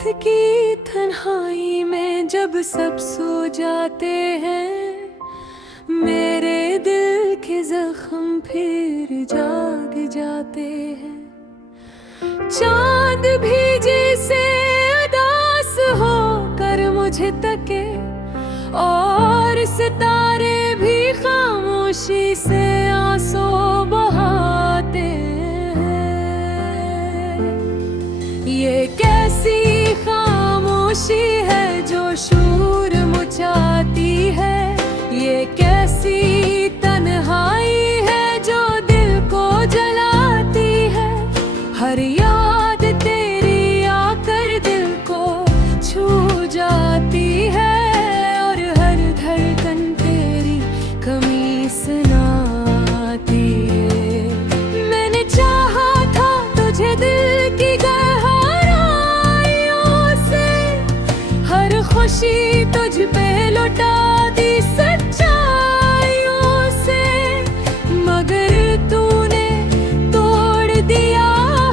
रात की तन्हाई में जब सब सो जाते हैं, मेरे दिल के जख्म फिर जाग जाते हैं। चांद भी जैसे उदास होकर मुझे तके, और सितारे भी खामोशी से आंसू बहाते हैं। ये कैसी खामोशी है जो शोर मचाती है, ये कैसी तन्हाई है जो दिल को जलाती है। हर याद तेरी आकर दिल को छू जाती है, और हर धड़कन तेरी कमी सुनाती है। मैंने चाहा था तुझे दिल की खुशी तुझ पे लौटा दी सच्चाइयों से, मगर तूने तोड़ दिया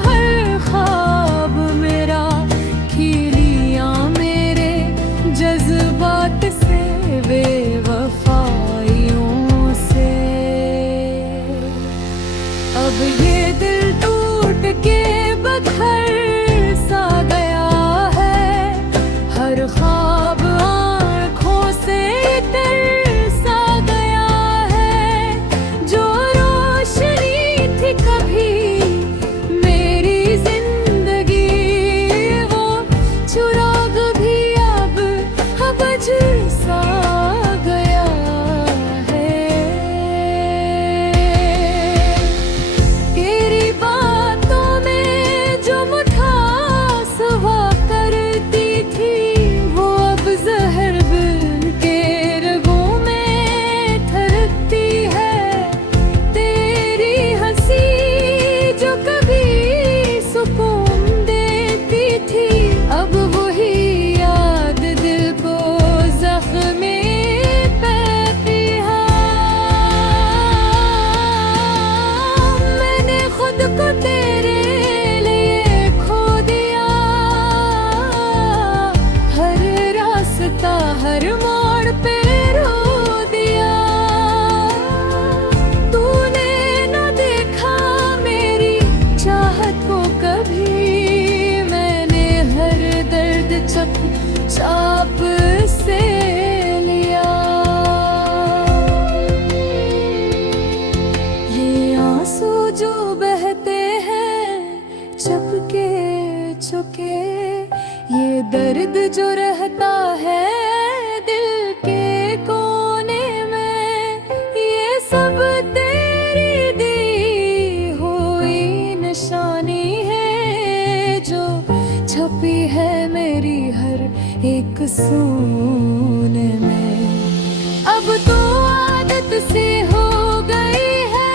हर ख्वाब मेरा, खीलियां मेरे जज्बात से बेवफाइयों से। अब ये दिल टूट के बखर सा गया है, हर ख्वाब आँखों से तरसा गया है। जो रोशनी थी कभी मेरी जिंदगी, वो चिराग भी अब बुझ सा गया है। तेरी बातों में जो मिठास हुआ करती थी, जहर बन के रगों में ठहरती है। तेरी हंसी जो कभी सुकून देती थी, अब वही याद दिल को जख्मे करती है। मैंने खुद को तेरे लिए खो दिया, हर मोड़ पे रो दिया। तूने न देखा मेरी चाहत को कभी, मैंने हर दर्द चुपचाप से लिया। ये आंसू जो बहते हैं चुपके चुपके, ये दर्द जो रहता है दिल के कोने में, ये सब तेरी दी हुई निशानी है जो छपी है मेरी हर एक सूने में। अब तो आदत सी हो गई है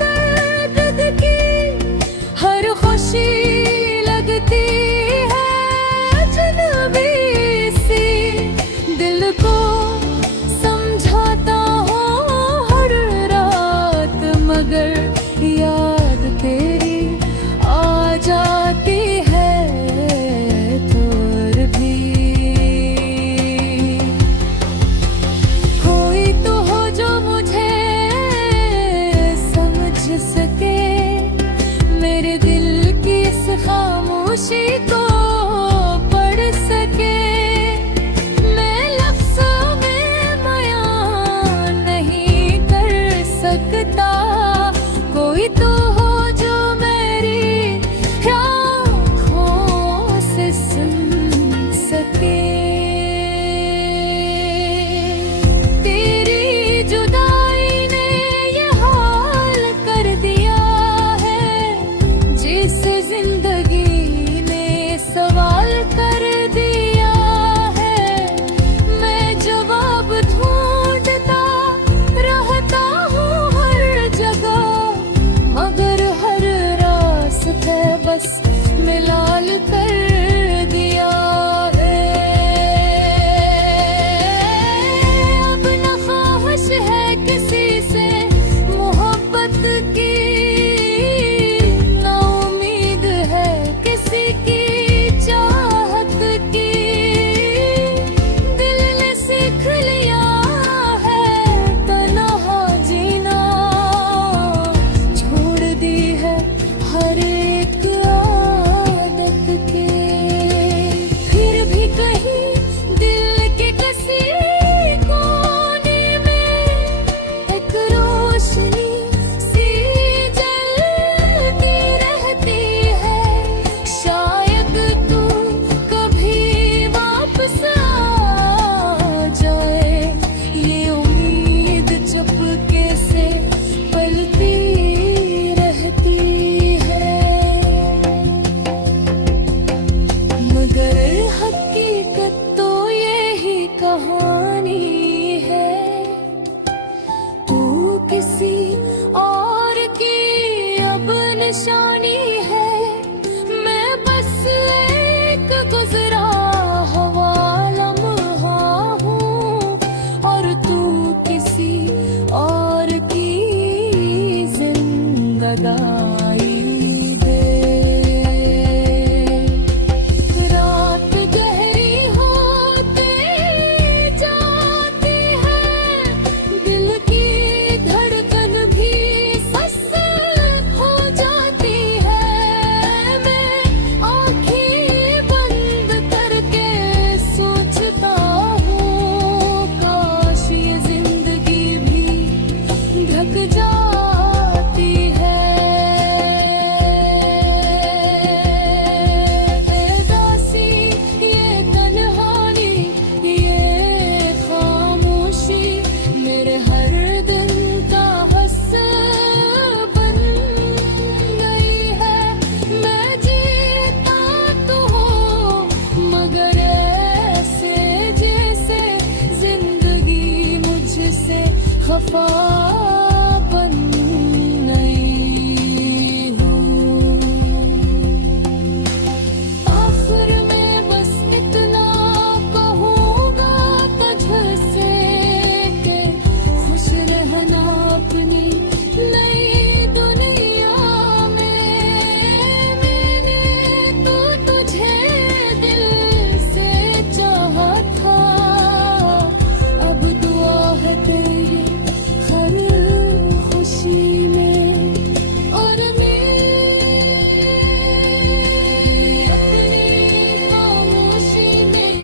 दर्द की, हर खुशी लगती याद तेरी आ जाती है तो भी। वफा बन गई हूँ। आखिर में बस इतना कहूँगा तुझसे कि खुश रहना अपनी नई दुनिया में। मैंने तो तुझे दिल से चाहा था, अब दुआ है तेरी हर खुशी में। और मैं अपनी खामोशी में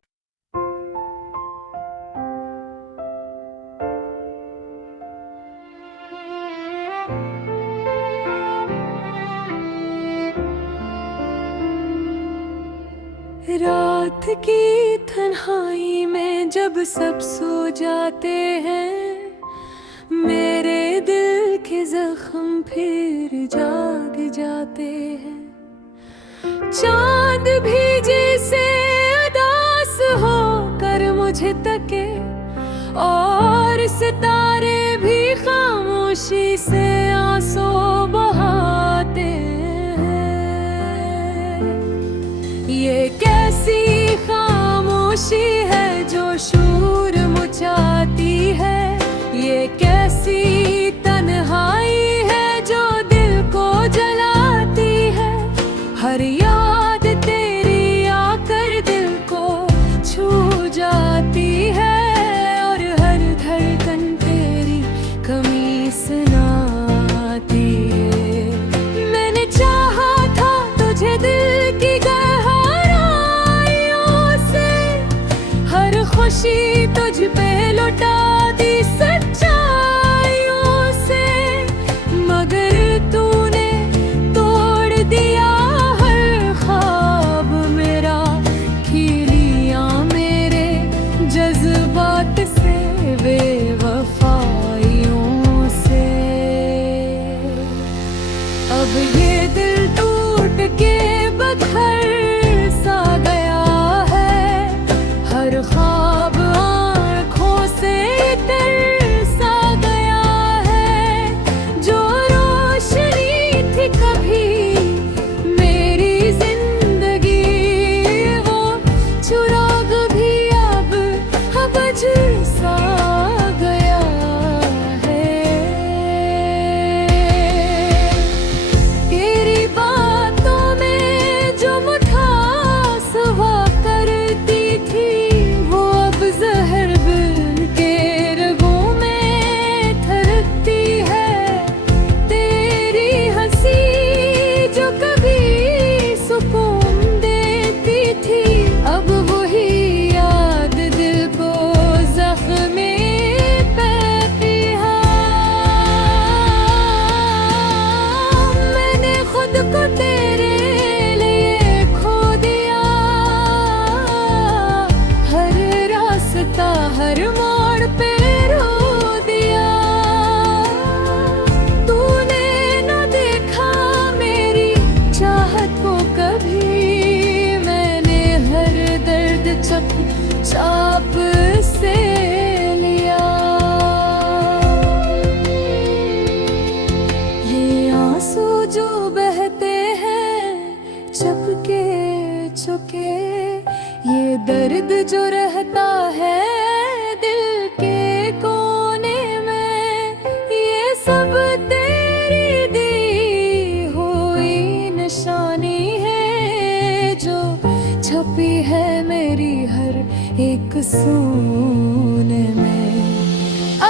रात की तन्हाई में जब सब सो जाते हैं, मेरे दिल के जख्म फिर जाग जाते हैं। चांद भी जैसे उदास होकर मुझे तके, और सितारे भी खामोशी से आंसू बहाते हैं। ये कैसी खामोशी है जो शोर मचाती है, ये कैसी तन्हाई है जो दिल को जलाती है। हर याद तेरी आकर दिल को छू जाती है, और हर धड़कन तेरी कमी सुनाती है। मैंने चाहा था तुझे दिल की खुशी तुझ पे लुटा दी सच्चाइयों से, मगर तूने तोड़ दिया हर ख्वाब मेरा। खीलियां मेरे जज्बात से बेवफाइयों से। अब ये दिल टूट के बखर सा गया है, हर ख्वाब आँखों से तरसा गया है। जो रोशनी थी कभी मेरी जिंदगी, वो चिराग भी अब बुझ सा गया है। तेरी बातों में जो मिठास हुआ करती थी, जहर बन के रगों में थरकती है। तेरी हंसी जो कभी सुकून देती थी, अब वही याद दिल को जख्म करती है। मैंने खुद को तेरे लिए खो दिया, हर मोड़ पे रो दिया। तूने न देखा मेरी चाहत को कभी, मैंने हर दर्द चाप से लिया। ये आंसू जो बहते हैं चुपके चुपके, ये दर्द जो रहता है दिल के कोने में, ये सब तेरी दी हुई निशानी है जो छपी है मेरी हर एक सूने में।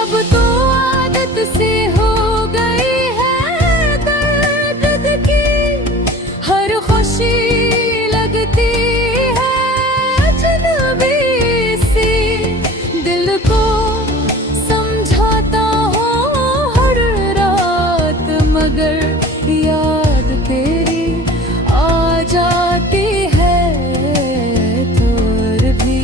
अब तो आदत सी हो गई है दर्द की, हर खुशी लगती समझाता हूँ हर रात, मगर याद तेरी आ जाती है। तो भी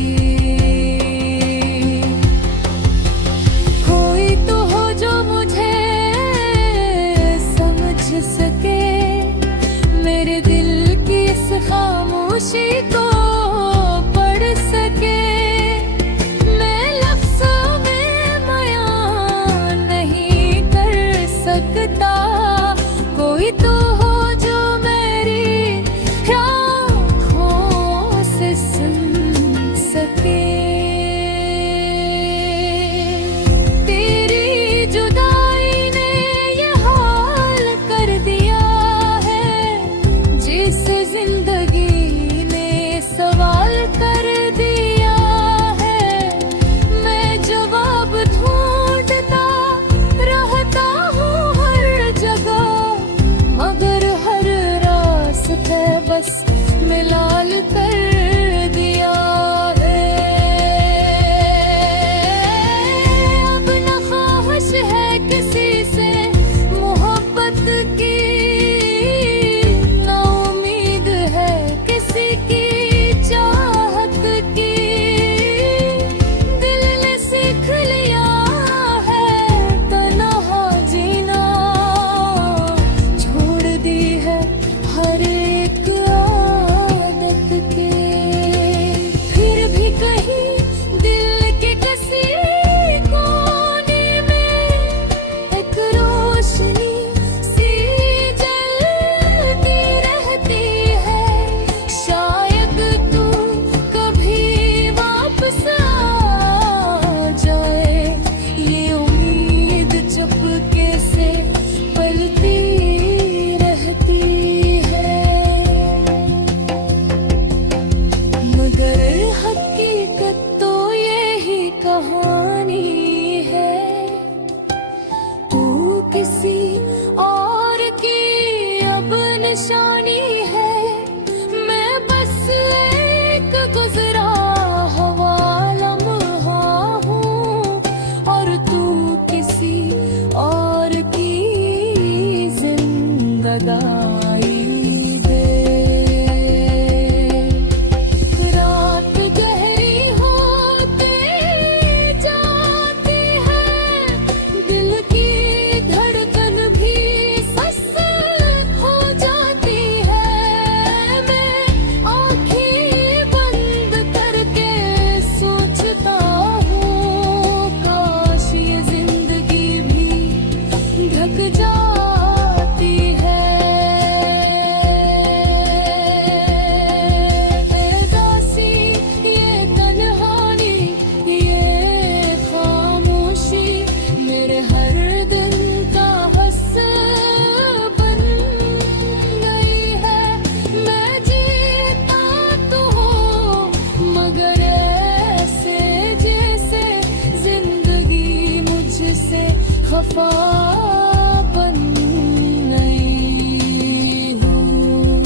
वफा बन गई हूँ।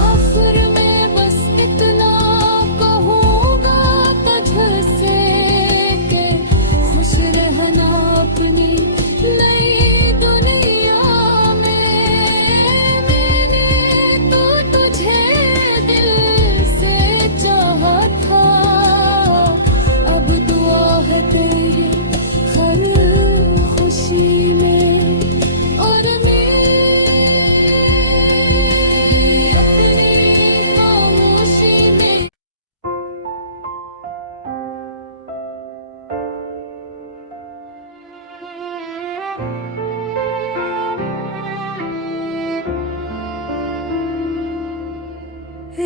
आखिर में बस इतना कहूँगा तुझसे कि खुश रहना अपनी नई दुनिया में। मैंने तो तुझे दिल से चाहा था, अब दुआ है तेरी हर खुशी में। और मैं अपनी खामोशी में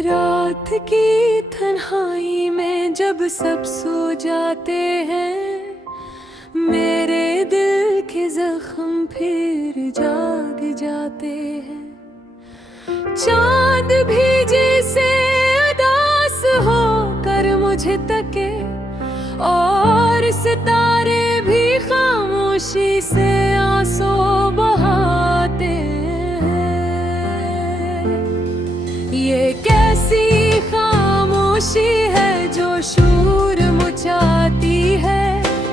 रात की तन्हाई में जब सब सो जाते हैं, मेरे दिल के जख्म फिर जाग जाते हैं। चांद भी जैसे उदास होकर मुझे तके, और सितारे भी खामोशी से आंसू बहाते हैं। ये कैसी खामोशी है जो शोर मचाती है,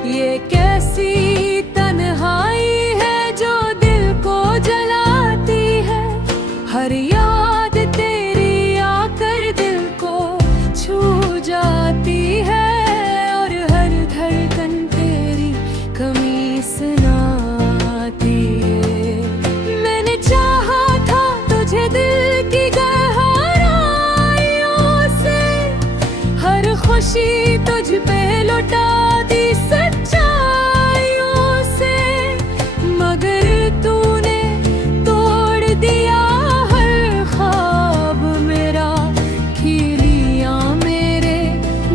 ये कैसी तन्हाई है जो दिल को जलाती है। हर याद तेरी आकर दिल को छू जाती है, और हर धड़कन तेरी कमी सुनाती है। मैंने चाहा था तुझे दिल की खुशी तुझ पे लौटा दी सच्चाइयों से, मगर तूने तोड़ दिया हर ख्वाब मेरा। खीलियां मेरे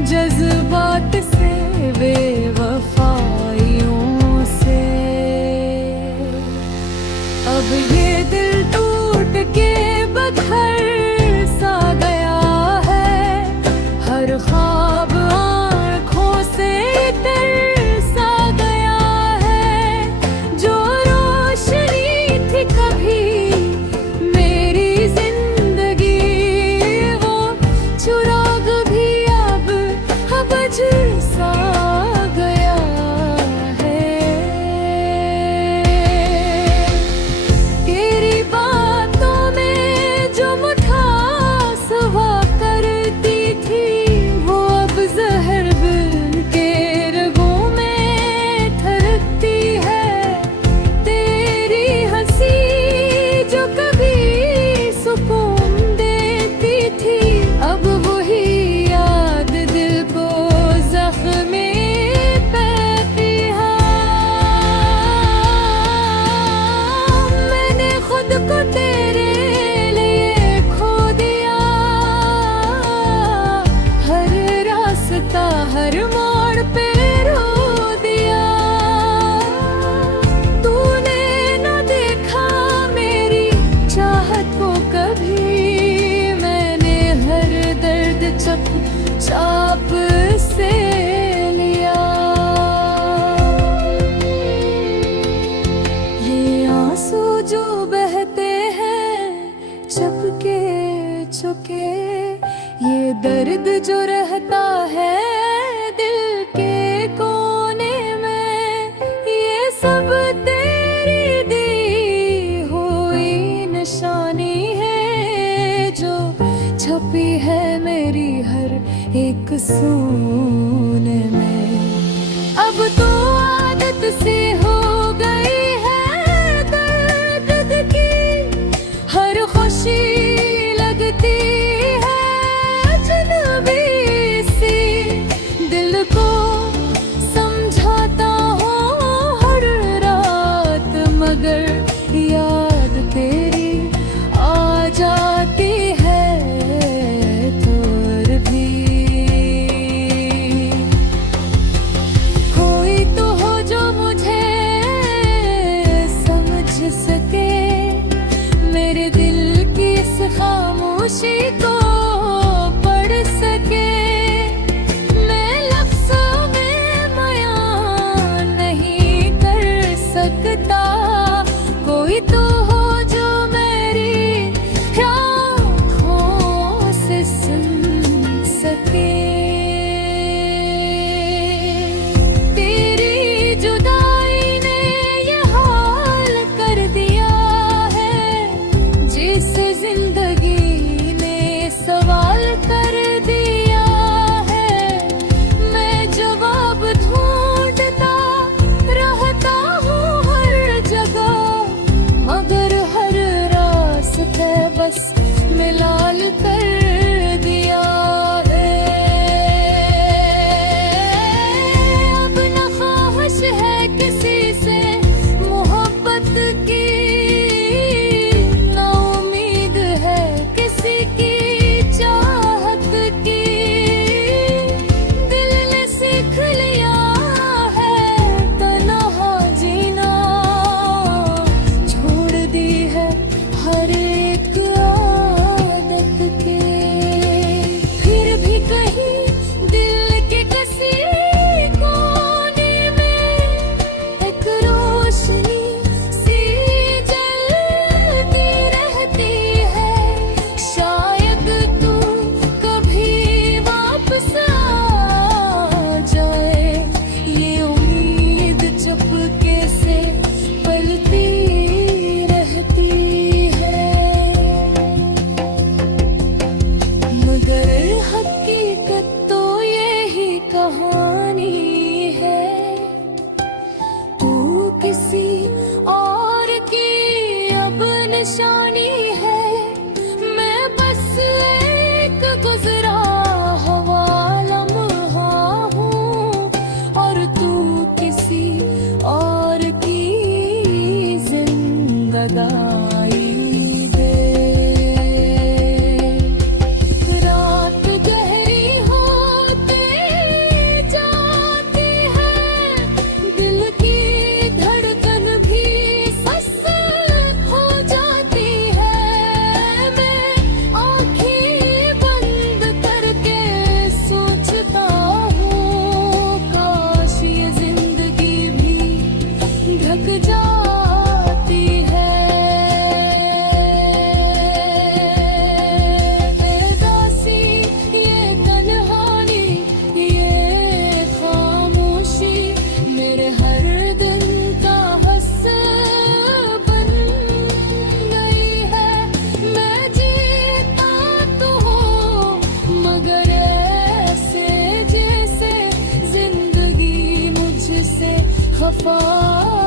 जज्बात से बेवफाइयों से। अब ये दिल टूट के बखर सा गया है, हर ख्वाब आँखों से तरसा गया है। जो रोशनी थी कभी मेरी जिंदगी, वो चिराग भी अब बुझ सा गया है। तेरी बातों में जो मिठास हुआ करती थी, जहर बन के रगों में ठहरती है। तेरी हंसी जो कभी सुकून देती थी, अब वही याद दिल को जख्म करती है। मैंने खुद को तेरे लिए खो दिया, हर मोड़ पे रो दिया। तूने न देखा मेरी चाहत को कभी, मैंने हर दर्द चुपचाप से लिया। ये आंसू जो बहते हैं चुपके चुके, ये दर्द जो रहता है दिल के कोने में, ये सब तेरी दी हुई निशानी है जो छपी है मेरी हर एक सूने में। अब तो आदत सी हो गई है दर्द की, हर खुशी लगती समझाता हूँ हर रात, मगर याद तेरी आ जाती है तो भी। वफा